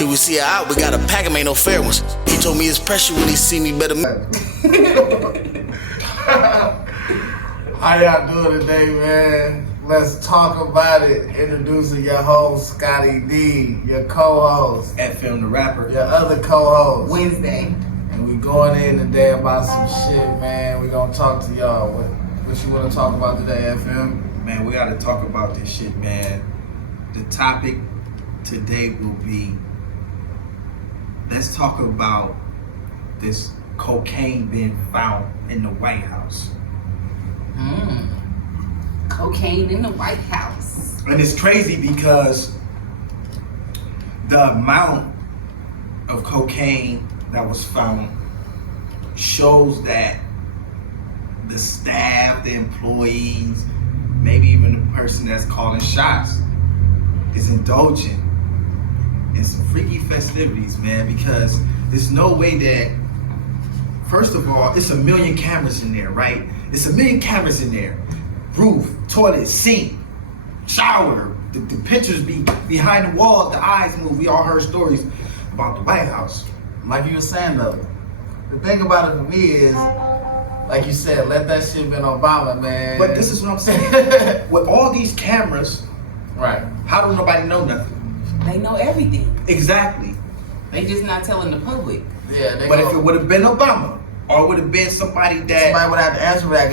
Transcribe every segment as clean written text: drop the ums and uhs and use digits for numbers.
He would see her out, we got a pack, him ain't no fair ones. He told me it's pressure when he see me better. How y'all doing today, man? Let's talk about it. Introducing your host, Scotti D, your co-host. FM the rapper. Your other co-host. Wednesday. And we going in today about some shit, man. We gonna talk to y'all. What you wanna talk about today, FM? Man, we gotta talk about this shit, man. The topic today will be, let's talk about this cocaine being found in the White House. Cocaine in the White House. And it's crazy because the amount of cocaine that was found shows that the staff, the employees, maybe even the person that's calling shots is indulging in some freaky festivities, man, because there's no way that, first of all, it's a million cameras in there, right? It's a million cameras in there. Roof, toilet, sink, shower. The pictures be behind the wall, the eyes move. We all heard stories about the White House. Like you were saying though, the thing about it for me is, like you said, let that shit been Obama, man. But this is what I'm saying. With all these cameras, right? How do nobody know nothing? They know everything. Exactly. They just not telling the public. Yeah. But if it would have been Obama, or it would have been somebody that somebody would have to answer for that,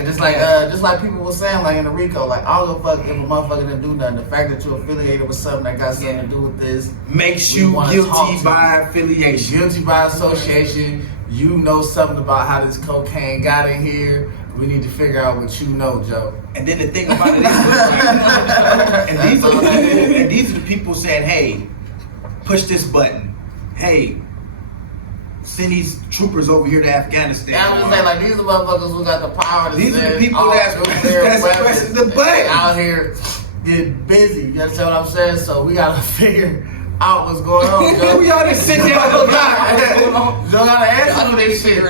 just like people were saying, like in the RICO, like I don't give a fuck if a motherfucker didn't do nothing. The fact that you're affiliated with something that got something to do with this makes you guilty by affiliation. Guilty by association. You know something about how this cocaine got in here. We need to figure out what you know, Joe. And then the thing about it is, and these are the people saying, "Hey, push this button. Hey, send these troopers over here to Afghanistan." Yeah, I'm just saying, like, these are motherfuckers who got the power to these send are the people all that's pressing the button out here getting busy. You understand what I'm saying? So we gotta figure out what's going on, Joe. Y'all done sent down the block. Y'all gotta answer for this shit.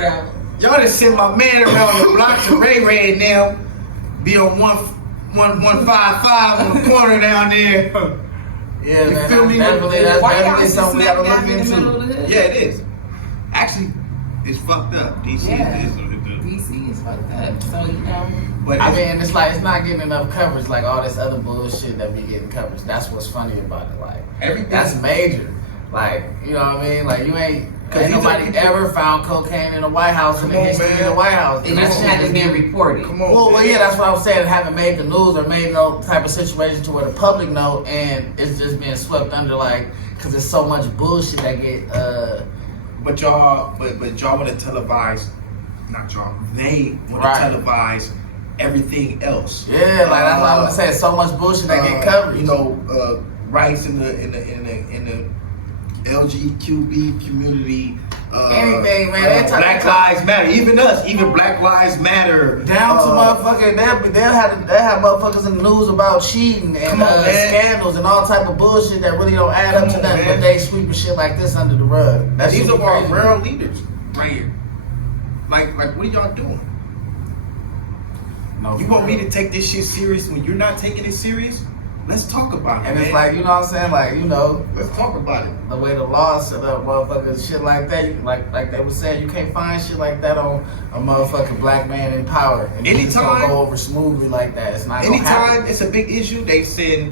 Y'all done sent my man around the block to Ray and now be on 155 on the corner down there. Yeah, you man, feel me? That's definitely something we gotta look into. Yeah, it is. Actually, it's fucked up. DC is fucked up. So, you know. But I mean, it's like, it's not getting enough coverage like all this other bullshit that be getting coverage. That's what's funny about it. Like, everything. That's major. Like, you know what I mean? Like, you ain't nobody ever found cocaine in the White House in the history of the White House. And that shit hasn't been reported. Come on, well, yeah, that's what I'm saying. It haven't made the news or made no type of situation to where the public know, and it's just being swept under, like, because there's so much bullshit that get, But y'all want to televise, not y'all, they want to televise everything else. Yeah, like that's what I was saying. So much bullshit that get covered. You know, rights in the LGQB community. Anything, man. Black Lives Matter. Even us, even Black Lives Matter. Down to motherfucking, they'll have motherfuckers in the news about cheating and scandals and all type of bullshit that really don't add up to nothing. But they sweeping shit like this under the rug. These are our real leaders right here. Like, what are y'all doing? No, you want me to take this shit serious when you're not taking it serious? Let's talk about it. And it's like, you know what I'm saying? Like, you know, let's talk about it. The way the law set up, motherfuckers, shit like that. Like they were saying, you can't find shit like that on a motherfucking black man in power. And it's gonna go over smoothly like that. It's not gonna happen. Anytime it's a big issue, they send,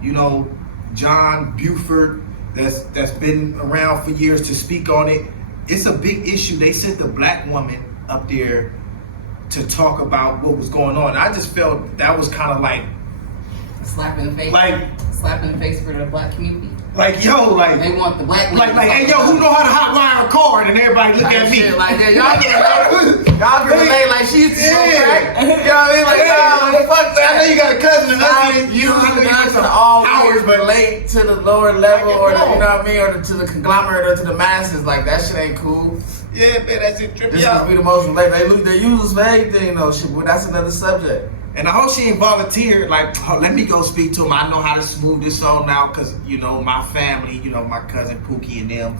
you know, John Buford, that's been around for years to speak on it. It's a big issue. They sent the black woman up there to talk about what was going on. I just felt that was kind of like slap in the face. Like slap in the face for the black community. Like, yo, like they want the black like hey, yo, who know how to hotwire a car? And everybody look at me like that. Y'all can relate like she used to smoke crack. You know what I mean? Like, fuck that. I know you got a cousin and you all hours, but relate to the lower level, or the, you know what I mean, or to the conglomerate, or to the masses. Like that shit ain't cool. Yeah, man, that shit trippy. This must be the most relatable. They use us for everything, though. Shit, but that's another subject. And I hope she ain't volunteered, like, oh, let me go speak to him. I know how to smooth this on now, because, you know, my family, you know, my cousin Pookie and them,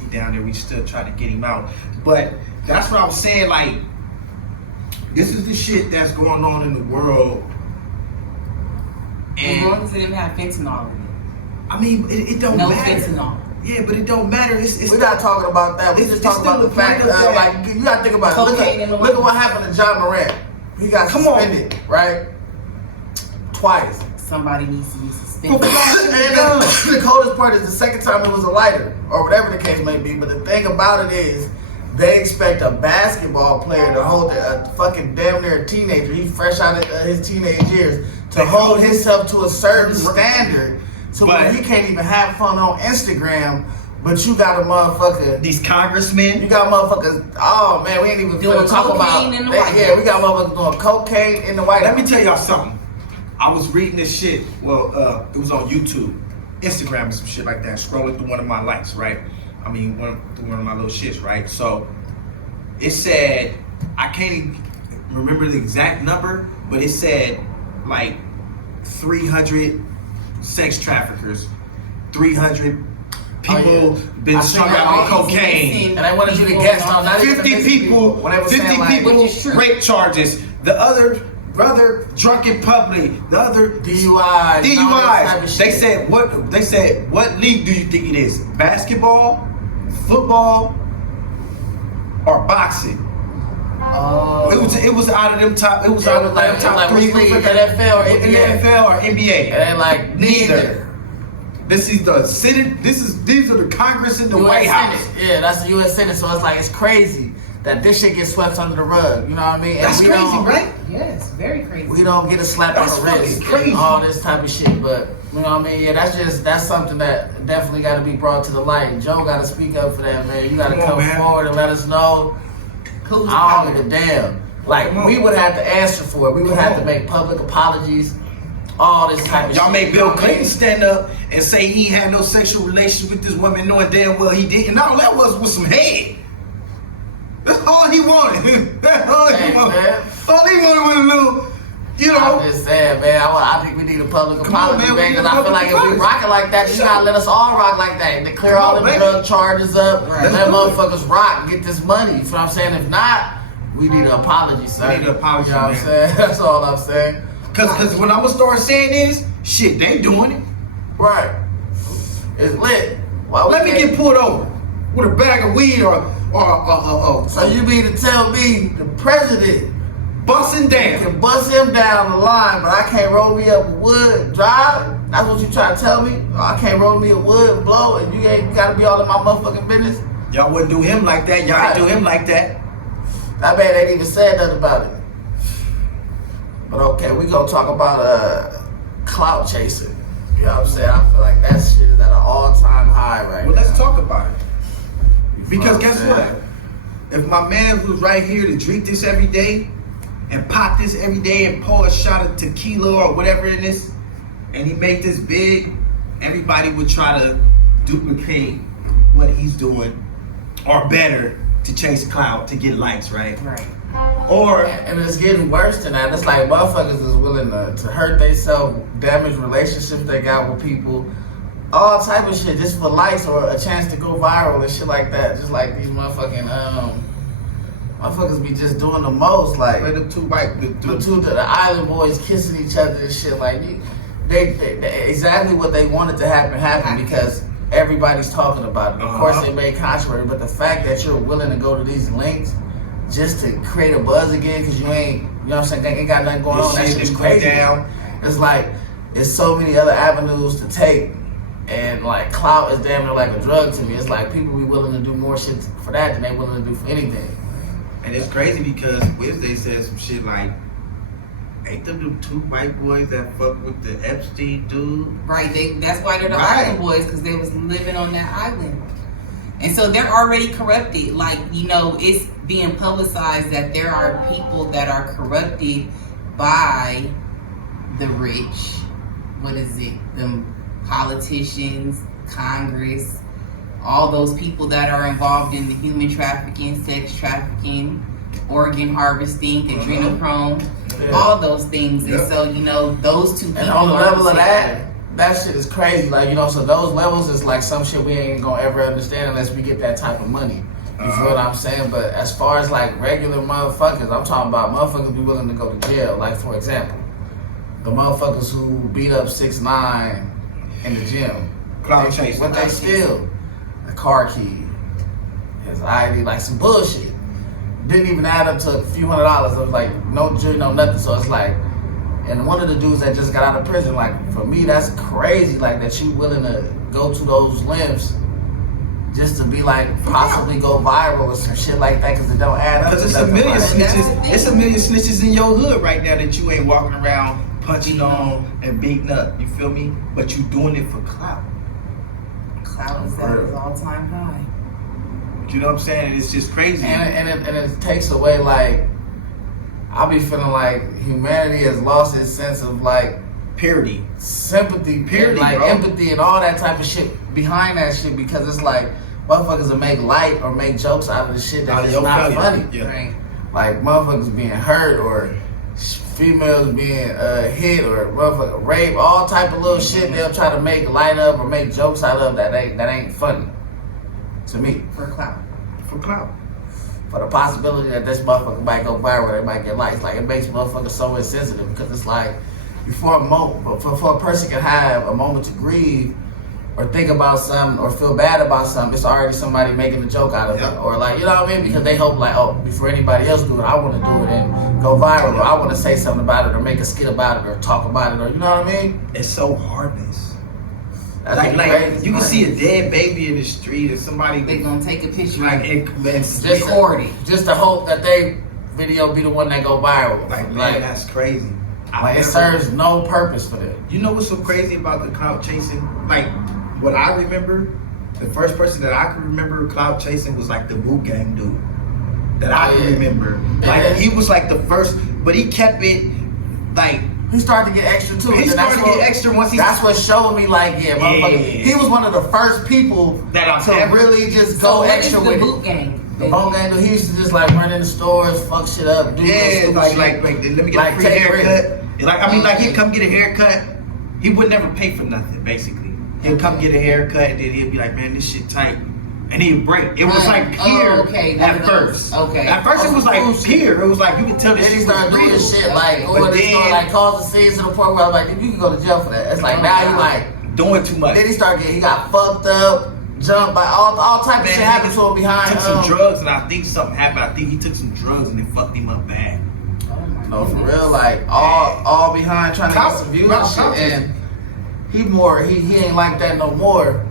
he down there, we still trying to get him out. But that's what I'm saying, like, this is the shit that's going on in the world. And as long as it didn't have fentanyl in it. I mean, it don't no matter. Fentanyl. Yeah, but it don't matter. We're not talking about that. We just talking about the fact that, like, you gotta think about it. Look at what happened to John Morant. He got suspended, right? Twice. Somebody needs to be suspended. And the coldest part is the second time it was a lighter, or whatever the case may be. But the thing about it is, they expect a basketball player to hold a fucking damn near a teenager. He's fresh out of his teenage years to hold himself to a certain standard. So when he can't even have fun on Instagram, but you got a motherfucker. These congressmen. You got motherfuckers. Oh man, we ain't even doing talk about. In the White House. Yeah, we got motherfuckers doing cocaine in the White House. Let me tell y'all something. I was reading this shit. Well, it was on YouTube, Instagram, and some shit like that. Scrolling through one of my likes, right? I mean, through one of my little shits, right? So it said, I can't even remember the exact number, but it said like 300 sex traffickers, 300 people been strung out on cocaine, and I wanted you to guess. 50 people, 50 people rape charges. The other brother drunk in public. The other DUIs. They said what? They said what league do you think it is? Basketball, football, or boxing? Oh, it was out of them top. It was out of them top three. NFL or NBA. NFL or NBA. And like neither. These are the Congress and the White House. Yeah, that's the U.S. Senate. So it's like it's crazy that this shit gets swept under the rug. You know what I mean? And that's crazy, right? Yes, very crazy. We don't get a slap on the wrist and all this type of shit. But you know what I mean? Yeah, that's something that definitely got to be brought to the light. Joe got to speak up for that, man. You got to come forward and let us know. I don't give a damn. Like we would have to answer for it. We would have to make public apologies. All this type of shit. Y'all make Bill Clinton stand up and say he had no sexual relations with this woman, knowing damn well he did. And all that was some head. That's all he wanted. That's all he wanted. Man. All he wanted was a little, you know. I'm just saying, man. I think we need a public apology, man. Because I feel like if we rock it like that, you gotta let us all rock like that. And to clear all the drug charges up, let motherfuckers rock and get this money. You know what I'm saying? If not, we need an apology, sir. We need an apology, you know what I'm saying? That's all I'm saying. Cause when I'm gonna start saying this, shit, they doing it. Right. It's lit. Let me get pulled over with a bag of weed or So you mean to tell me the president busting down can bust him down the line, but I can't roll me up a wood drive? That's what you trying to tell me? I can't roll me a wood and blow, and you ain't gotta be all in my motherfucking business? Y'all wouldn't do him like that. Y'all ain't do him like that. That man ain't even said nothing about it. But okay, we gonna talk about clout chasing. You know what I'm saying? I feel like that shit is at an all-time high right now. Well, let's talk about it. Because guess what? If my man who's right here to drink this every day and pop this every day and pour a shot of tequila or whatever it is, and he make this big, everybody would try to duplicate what he's doing or better to chase clout, to get likes, right? Right. And it's getting worse than that. It's like motherfuckers is willing to hurt themselves, damage relationships they got with people, all type of shit just for likes or a chance to go viral and shit like that. Just like these motherfucking motherfuckers be just doing the most. Like the island boys kissing each other and shit. Like they exactly what they wanted to happen because everybody's talking about it. Of course they made controversy, but the fact that you're willing to go to these links just to create a buzz again because you ain't, you know what I'm saying, ain't got nothing going on. That shit is crazy. It's like, it's so many other avenues to take, and like clout is damn near like a drug to me. It's like people be willing to do more shit for that than they willing to do for anything. And it's crazy because Wednesday said some shit like, ain't them two white boys that fuck with the Epstein dude? Right, that's why they're the island boys, because they was living on that island. And so they're already corrupted. Like, you know, it's being publicized that there are people that are corrupted by the rich. What is it? Them politicians, Congress, all those people that are involved in the human trafficking, sex trafficking, organ harvesting, adrenochrome, all those things. And so, you know, those two people. And on the level of that shit is crazy. Like, you know, so those levels is like some shit we ain't gonna ever understand unless we get that type of money. You feel what I'm saying? But as far as like regular motherfuckers, I'm talking about motherfuckers be willing to go to jail. Like, for example, the motherfuckers who beat up 6ix9ine in the gym. Clout chasing. But they still, car key, his ID, like some bullshit. Didn't even add up to a few $100s. It was like no jury, no nothing. So it's like, and one of the dudes that just got out of prison, like for me, that's crazy. Like that you willing to go to those lengths just to be like possibly go viral or some shit like that because it don't add up. Because it's a million snitches. It's a million snitches in your hood right now that you ain't walking around punching on and beating up. You feel me? But you doing it for clout. Clout is at its all-time high. You know what I'm saying? It's just crazy. And it takes away, like, I be feeling like humanity has lost its sense of like purity, sympathy, purity, like bro. empathy and all that type of shit behind that shit, because it's like motherfuckers will make light or make jokes out of the shit that's just not funny. Yeah. Right? Like motherfuckers being hurt or females being hit or motherfucker rape, all type of little shit they'll try to make light of or make jokes out of that ain't funny to me. For clout. For clout. For the possibility that this motherfucker might go viral, they might get likes. Like it makes motherfuckers so insensitive because it's like before a person can have a moment to grieve or think about something or feel bad about something, it's already somebody making a joke out of it. Or like, you know what I mean? Because they hope like, oh, before anybody else do it, I want to do it and go viral, or I want to say something about it or make a skit about it or talk about it, or you know what I mean? It's so heartless. That's Like you can see a dead baby in the street or somebody They gonna take a picture like and just record it. Just to hope that they video be the one that go viral. like man, that's crazy. Like it serves no purpose for them. You know what's so crazy about the clout chasing? Like what I remember, the first person that I can remember clout chasing was like the boot gang dude that I can remember. Like he was like the first, but he kept it like. He started to get extra too. He started to get extra once he. That's what showed me like, motherfucker. He was one of the first people to really just go extra with the boot it. gang? The boot gang, he used to just like run in the stores, fuck shit up, do like let me get a free haircut. Like I mean, like he'd come get a haircut. He would never pay for nothing. Basically, he'll come get a haircut, and then he'll be like, "Man, this shit tight," and he'd break. It was like here at first. Okay. At first, it was like here. It was like you could tell this Then he shit was started doing real. this shit like, But this then- like causing scenes to the point where I was like, you can go to jail for that. It's like now he like doing too much. Then he got fucked up, jumped by all type of shit happened to him behind. Took some drugs, and I think something happened. I think he took some drugs, and it fucked him up bad. No, for real, like all behind trying to get some views and shit. And he ain't like that no more.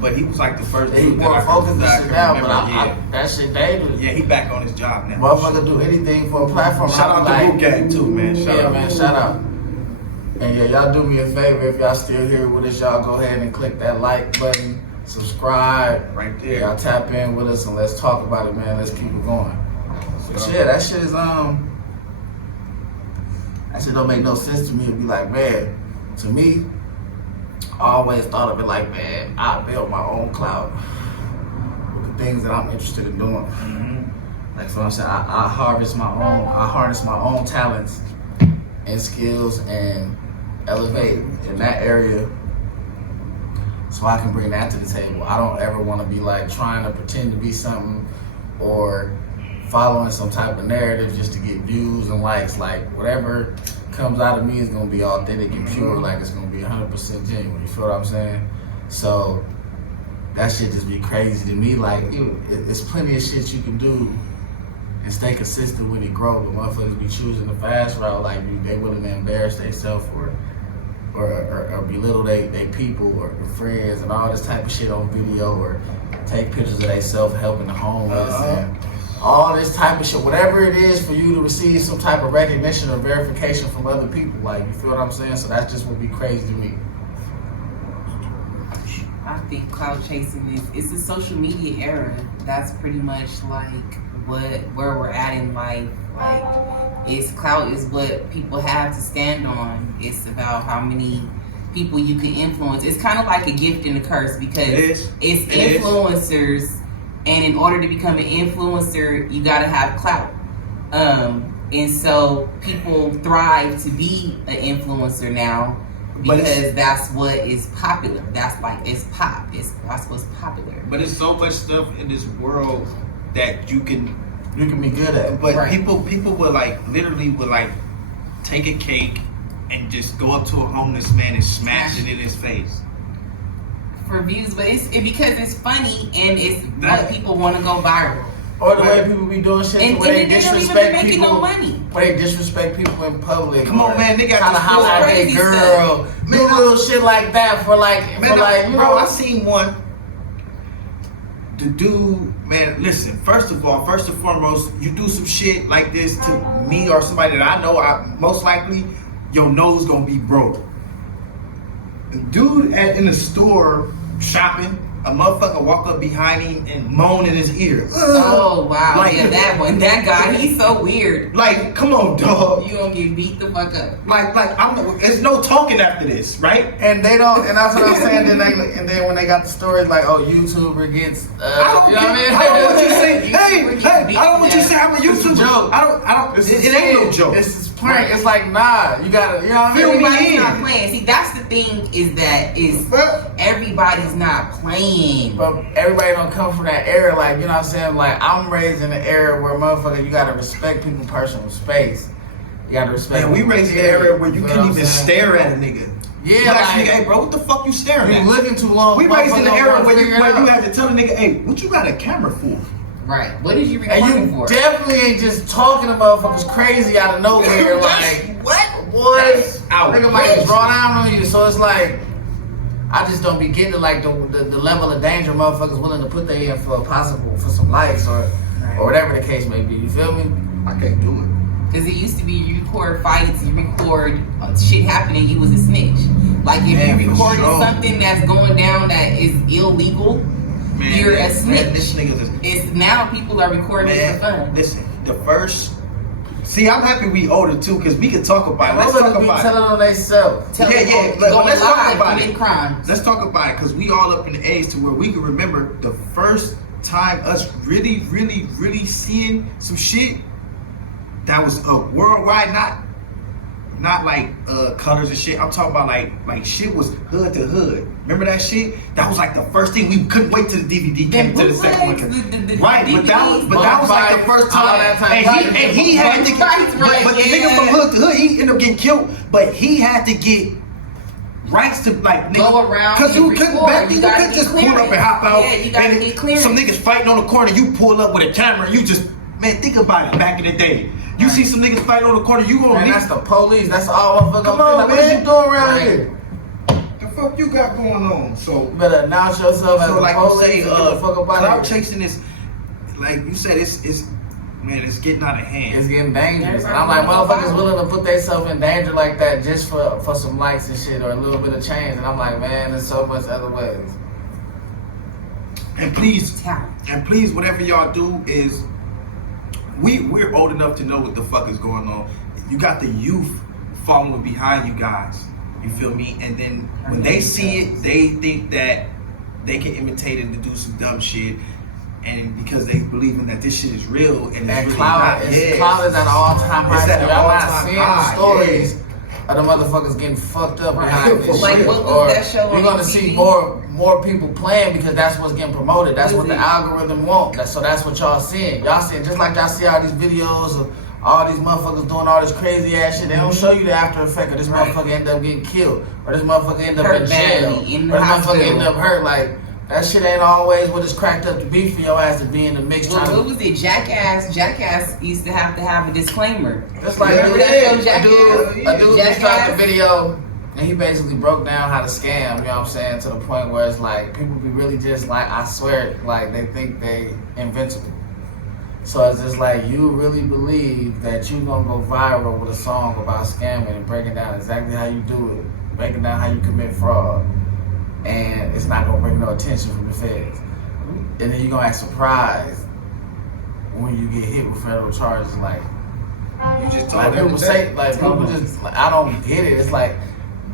But he was like the first He dude more that focused that and shit can now, but that shit dangerous. Yeah, he back on his job now. Motherfucker do anything for a platform. Shout out to Boot Gang too, man. Shout out. And yeah, y'all do me a favor if y'all still here with us, y'all go ahead and click that like button, subscribe. Right there. Y'all tap in with us and let's talk about it, man. Let's keep it going. But yeah, that shit is that shit don't make no sense to me. It'd be like, man, to me, I always thought of it like, man, I built my own clout with the things that I'm interested in doing. Mm-hmm. Like so I'm saying, I harness my own talents and skills and elevate in that area so I can bring that to the table. I don't ever want to be like trying to pretend to be something or following some type of narrative just to get views and likes. Like whatever comes out of me is gonna be authentic and pure, like it's gonna be 100% genuine. You feel what I'm saying? So that shit just be crazy to me. Like it's plenty of shit you can do and stay consistent with it, grow. But motherfuckers be choosing the fast route, like they willing to embarrass themselves or belittle they people or friends and all this type of shit on video, or take pictures of themselves helping the homeless and all this type of shit. Whatever it is for you to receive some type of recognition or verification from other people, like, you feel what I'm saying? So that's just what be crazy to me. I think clout chasing it's a social media era. That's pretty much like where we're at in life. Like clout is what people have to stand on. It's about how many people you can influence. It's kind of like a gift and a curse because it's influencers, and in order to become an influencer, you gotta have clout. And so people thrive to be an influencer now because that's what is popular. That's like it's pop. That's what's popular. But there's so much stuff in this world that you can be good at. But people will like literally will like take a cake and just go up to a homeless man and smash it in his face. for views, but it's because it's funny and it's what people want to go viral. Or the way people be doing shit, And where they they don't even be disrespect making people. no money. Where they disrespect people in public. Come on, man, they got kind of this holler at their crazy girl. stuff. Do little shit like that for like, you bro, know. I seen one. The dude, man, listen. First and foremost, you do some shit like this to me or somebody that I know, most likely your nose gonna be broke. Dude in the store shopping, a motherfucker walk up behind him and moan in his ear. Oh wow, Like, yeah, that guy, he's so weird. Like, come on, dog. You gonna get beat the fuck up. Like, there's no talking after this, right? And they don't, and that's what I'm saying. And then when they got the stories like, oh, YouTuber gets, you know what I mean? I don't want you to say, hey, Hey, I don't want you to say I'm a It's a YouTuber. joke. I don't. It ain't no joke. This is prank. It's like, nah, you gotta, you know what I mean? Everybody's not playing. See, that's the thing is everybody's not playing. But everybody don't come from that era, like, you know what I'm saying? Like, I'm raised in an era where, motherfucker, you gotta respect people's personal space. You gotta respect. Man, we raised in an area where you couldn't even stare at a nigga. Yeah, You ask a like, nigga, hey, bro, what the fuck you staring you at? living too long. We raised in an motherfucker era don't where wanna you figure it out. had to tell a nigga, hey, what you got a camera for? Right. What is you And recording you for? definitely ain't just talking to motherfuckers crazy out of nowhere. Like, what? That's Nigga might draw down on you. So it's like, I just don't be getting to like the level of danger motherfuckers willing to put they in for some likes or whatever the case may be. You feel me? I can't do it. Because it used to be you record fights, you record shit happening, you was a snitch. Like if Man, you for recorded sure. something that's going down that is illegal, Man, you're a snitch. Man, this nigga's a... It's now people are recording it for Man, fun. listen, the first... See, I'm happy we older too, because we can talk about it. Let's Motherfuckers talk be about telling on themselves. Tell Yeah, them, yeah, oh, look, going let's talk live, about it. commit crimes. Let's talk about it, because we all up in the age to where we can remember the first time us really, really, really seeing some shit that was worldwide, not like colors and shit. I'm talking about like shit was hood to hood. Remember that shit? That was like the first thing. We couldn't wait till the DVD came to the second one. Right, but that was like the first time. And he had to get, but the nigga from hood to hood, he ended up getting killed. But he had to get rights to like Go around because and you couldn't record. back then, you You gotta couldn't get just pull up and hop out. Yeah, you gotta and get clearance. some niggas fighting on the corner, you pull up with a camera, and you just think about it. Back in the day, you see some niggas fighting on the corner, you gonna Man, leave. that's the police. That's all motherfuckers. Come on, like, man. what you doing around here? The fuck you got going on? So You better announce yourself as So the like you police say, and get the fuck up out clout of here. chasing is, like you said, it's man, it's getting out of hand. It's getting dangerous. And I'm like, motherfuckers willing to put themselves in danger like that just for some likes and shit or a little bit of change. And I'm like, man, there's so much other ways. And please, Talent. whatever y'all do is, we're old enough to know what the fuck is going on. You got the youth following behind you guys. You feel me? And then when they see it, they think that they can imitate it to do some dumb shit. And because they believing that this shit is real and it's really cloud not. cloud is at an all-time high. It's at an Y'all not all-time seeing high, the stories of the motherfuckers getting fucked up behind this Like, shit. what was Or that show on you're gonna TV? see more people playing because that's what's getting promoted. That's What what is the it? algorithm want. So that's what y'all seeing. Y'all seeing just like y'all see all these videos of all these motherfuckers doing all this crazy ass shit. They don't show you the after effect of this motherfucker end up getting killed or this motherfucker end up Hurt in jail badly, in or the this motherfucker hospital. end up hurt. Like that shit ain't always what it's cracked up to be for your ass to be in the mix. What Trying to was it? Jackass used to have a disclaimer. Just like Yeah, a yeah, dude just Jackass. dropped a video and he basically broke down how to scam, you know what I'm saying, to the point where it's like people be really just like, I swear, like they think they invincible. So it's just like you really believe that you gonna go viral with a song about scamming and breaking down exactly how you do it, breaking down how you commit fraud, and it's not gonna bring no attention from the feds. And then you're gonna act surprised when you get hit with federal charges like You just like told them people to say, like people just, like, I don't get it. It's like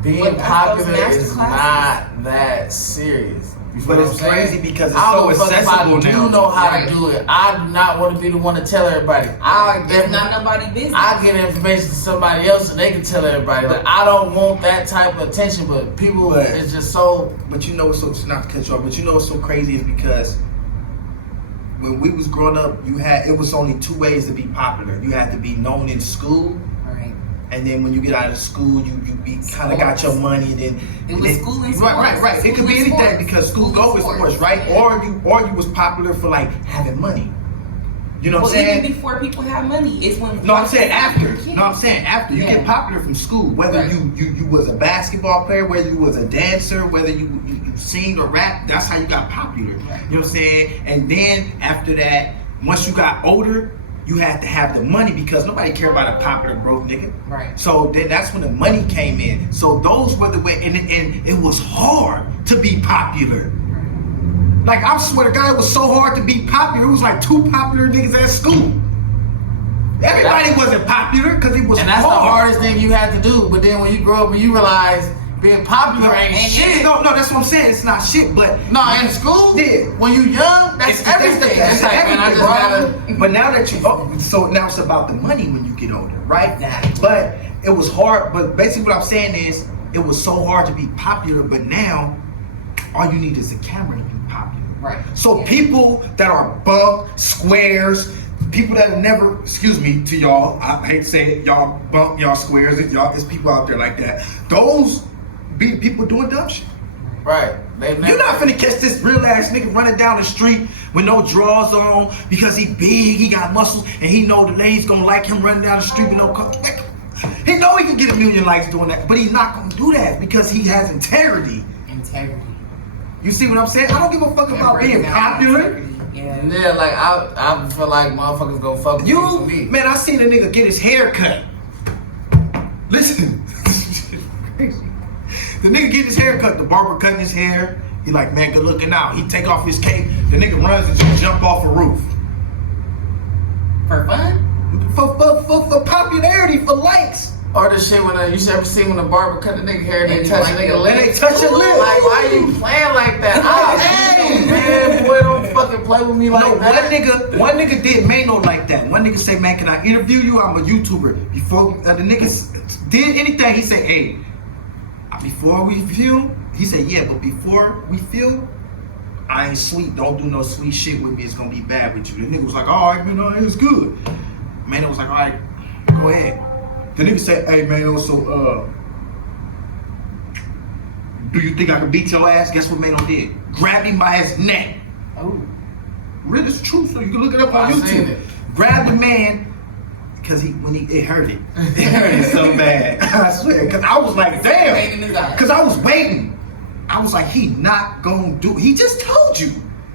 being But that's popular those is master not that serious. You feel But what it's I'm saying? crazy because it's I so don't give a fuck if accessible I do now. know how Right. to do it. I do not want to be the one to tell everybody. It's not nobody's business. I get information to somebody else and they can tell everybody. Like I don't want that type of attention, but people But- it's just so. But you know what's so, not to cut you off, but you know what's so crazy is because when we was growing up, it was only two ways to be popular. You had to be known in school Right. And then when you get out of school, you kind of got your money. Then it was school and sports. Right. It could be anything because school go with sports, right? Or you was popular for like having money. You know what I'm saying? Even before people have money, it's when. No, I'm saying after. No, I'm saying after. You get popular from school, whether you was a basketball player, whether you was a dancer, whether you sing or rap. That's how you got popular. Right. You know what I'm saying? And then after that, once you got older, you had to have the money because nobody cared about a popular broke nigga. Right. So then that's when the money came in. So those were the way, and it was hard to be popular. Like, I swear to God, it was so hard to be popular. It was like 2 popular niggas at school. Everybody wasn't popular because it was hard. And that's the hardest thing you had to do. But then when you grow up and you realize being popular ain't shit. No, that's what I'm saying. It's not shit, but... No, in school, when you young, that's everything. That's like, everything, man, I just gotta... But now that so now it's about the money when you get older, right? Exactly. But it was hard, but basically what I'm saying is, it was so hard to be popular, but now, all you need is a camera to be popular. Right. So people that are bump, squares, people that have never, excuse me to y'all, I hate to say it, y'all bump, y'all squares, there's people out there like that. Those be people doing dumb shit. Right. You're not finna catch this real ass nigga running down the street with no drawers on because he big, he got muscles, and he know the ladies gonna like him running down the street with no car. He know he can get 1 million likes doing that, but he's not gonna do that because he has integrity. You see what I'm saying? I don't give a fuck about being popular. Yeah, like I feel like motherfuckers gonna fuck with me. Man, I seen a nigga get his hair cut. Listen. The nigga get his hair cut, the barber cutting his hair. He like, man, good looking out. He take off his cape. The nigga runs and just jump off a roof. For fun? For popularity, for likes. Or the shit when you ever seen when the barber cut the nigga hair and they touch the nigga lip? They touch your lip. Like, why you playing like that? Hey, man, boy, don't fucking play with me like that. One nigga did Mano like that. One nigga say, man, can I interview you? I'm a YouTuber. Before the niggas did anything, he said, hey, before we film, he said, yeah, but before we film, I ain't sweet. Don't do no sweet shit with me. It's gonna be bad with you. The nigga was like, all right, man, it's good. Mano was like, all right, go ahead. The nigga said, hey, man, so, do you think I can beat your ass? Guess what Mano did? Grabbed him by his neck. Oh. Really, it's true, so you can look it up on YouTube. Grabbed the man, because it hurt it. It hurt it so bad. I swear, because I was like, damn. Because I was waiting. I was like, he not gonna do it. He just told you.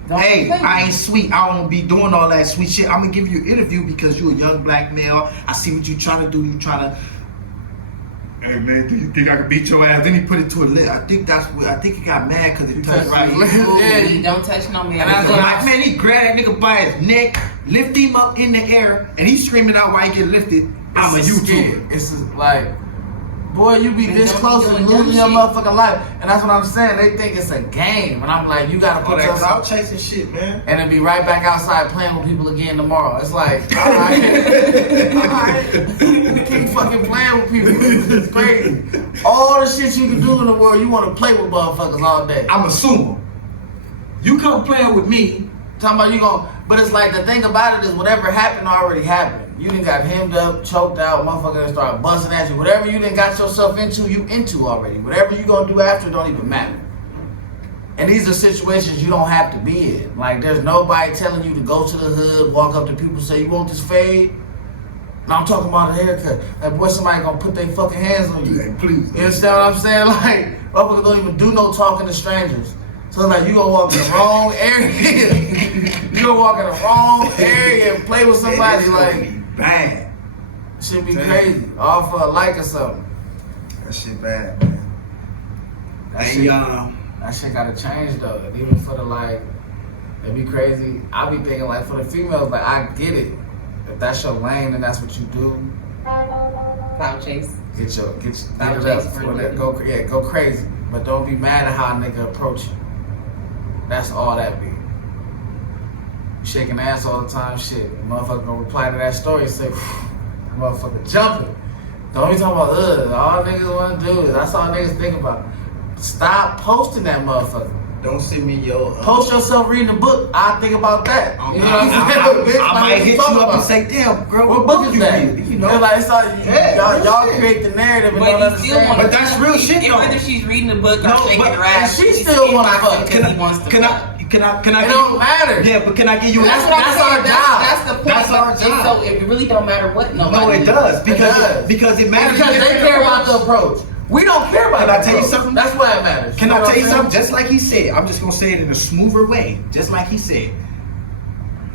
Hey, I ain't sweet. I don't be doing all that sweet shit. I'm gonna give you an interview because you a young black male. I see what you trying to do. You trying to. Hey man, do you think I can beat your ass? Then he put it to a lip. I think he got mad because it touched right here. Yeah, don't touch no man. And I was like, man, he grabbed that nigga by his neck, lift him up in the air, and he's screaming out while he get lifted. I'm a YouTuber. It's like, boy, you be this close to losing your motherfucking life. And that's what I'm saying. They think it's a game. And I'm like, you gotta put that clout chasing shit, man. And then be right back outside playing with people again tomorrow. It's like, alright. Keep fucking playing with people. It's crazy. All the shit you can do in the world, you wanna play with motherfuckers all day. I'm assuming. You come playing with me. Talking about you gon', but it's like the thing about it is whatever happened already happened. You done got hemmed up, choked out, motherfucker done started busting at you. Whatever you done got yourself into, you into already. Whatever you gonna do after don't even matter. And these are situations you don't have to be in. Like there's nobody telling you to go to the hood, walk up to people, say you want this fade. No, I'm talking about a haircut. Like boy, somebody gonna put their fucking hands on you. Hey, please. You understand what I'm saying? Like motherfuckers don't even do no talking to strangers. So it's like you gonna walk in the wrong area. You gonna walk in the wrong area and play with somebody like bad. Shit be crazy. All for a like or something. That shit bad, man. That shit gotta change though. And even for the like, it'd be crazy. I be thinking like for the females, like I get it. If that's your lane and that's what you do, clout chase. Get it up. Go crazy. But don't be mad at how a nigga approach you. That's all that be. You shaking ass all the time, shit. Motherfucker gonna reply to that story and say, motherfucker jumping. Don't be talking about, all niggas wanna do is, that's all niggas think about. Stop posting that motherfucker. Don't send me your. Post yourself reading a book. I think about that. You know what I'm saying? I might hit you up and say, "Damn, girl, what book is you that?" read? You know, They're like, it's all, y'all shit. create the narrative and But don't you understand. still But that's real shit, though. Whether she's reading a book or No, shaking but- her ass, and she still wanna fuck. because he wants to Can fuck. I? It don't matter. Yeah, but can I give you? That's what I'm That's saying. our job. That's the point. That's our But job. So it really don't matter what nobody. No, it does does. because it matters. Because they care about the approach. We don't care about Can the I tell you approach. something? That's why it matters. Can know I what tell you I'm something? saying? Just like he said, I'm just gonna say it in a smoother way. Just like he said,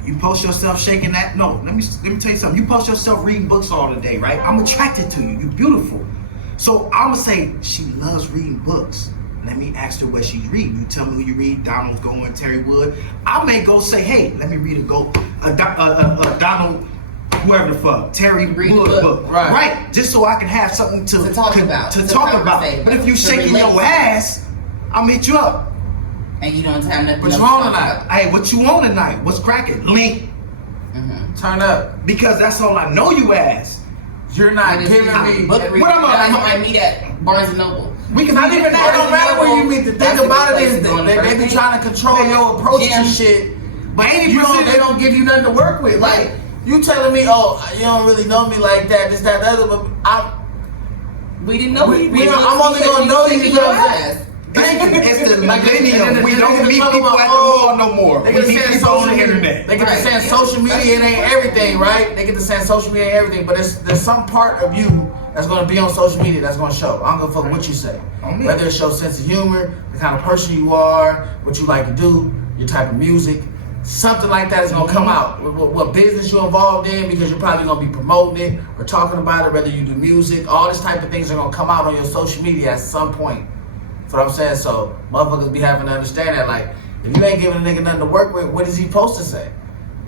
you post yourself shaking that. No, let me tell you something. You post yourself reading books all the day, right? I'm attracted to you. You're beautiful. So I'm gonna say she loves reading books. Let me ask her what she's reading. You tell me who you read. Donald Goldman, Terry Wood. I may go say, hey, let me read a Donald. Whoever the fuck, Terry Read Wood the book, book. Right. Just so I can have something to talk about. To To talk about. conversate But if about. you To shaking relate. your ass, I'll meet you up. And you don't have nothing. What else you to on talk tonight? about. Hey, what you want tonight? What's cracking? Link. Turn up. Because that's all I know you as. You're not But it's giving not me. book What reading. I'm a- Guys might meet at Barnes and Noble. We can Not be even that. It don't matter where you meet. The That's thing a about good it place is to go on that the they be first trying to control your approach Yeah. to shit. But 80% they don't give you nothing to work with. Like, you telling me, oh, you don't really know me like that, this, that, the other, but We didn't know you. I'm only gonna know you your because ass. It's the Like, millennium. We don't meet people at the mall no more. They We get to meet saying people on social the media. internet. They get to Right. saying social media, it ain't everything, right? They get to saying social media ain't everything, but there's some part of you that's gonna be on social media that's gonna show. I don't give a fuck what you say. Whether it shows sense of humor, the kind of person you are, what you like to do, your type of music, something like that is gonna come out. What business you're involved in, because you're probably gonna be promoting it or talking about it, whether you do music, all this type of things are gonna come out on your social media at some point. That's what I'm saying. So motherfuckers be having to understand that, like, if you ain't giving a nigga nothing to work with, what is he supposed to say?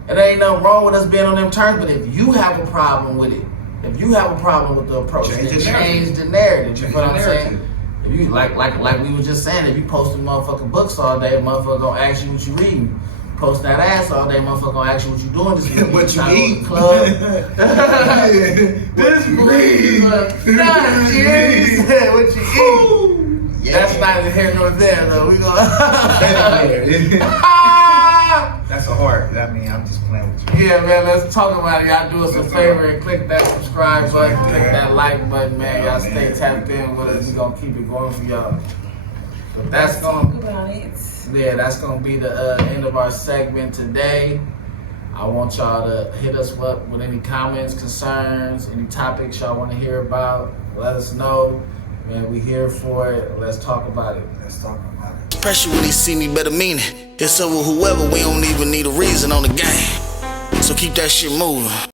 And there ain't nothing wrong with us being on them terms, but if you have a problem with it, if you have a problem with the approach, Change then the narrative. change the narrative. You Change know what the I'm saying? narrative. If you like we were just saying, if you posting motherfucking books all day, motherfucker gonna ask you what you reading. Post that ass all day, motherfucker gonna ask you what you doing this week. What you Trying to eat? go to the club. This breeze, what you eat? That's neither here nor there, though. We gonna. That's a heart. I mean, I'm just playing with you. Yeah, man, let's talk about it. Y'all do us a favor and click that subscribe button, click that like button, man. Y'all stay tapped in with us. We gonna keep it going for y'all. But that's gonna, About it. yeah, that's gonna be the end of our segment today. I want y'all to hit us up with any comments, concerns, any topics y'all want to hear about. Let us know. Man, we here for it. Let's talk about it. Let's talk about it. Pressure when they see me better mean it. It's over whoever, we don't even need a reason on the game. So keep that shit moving.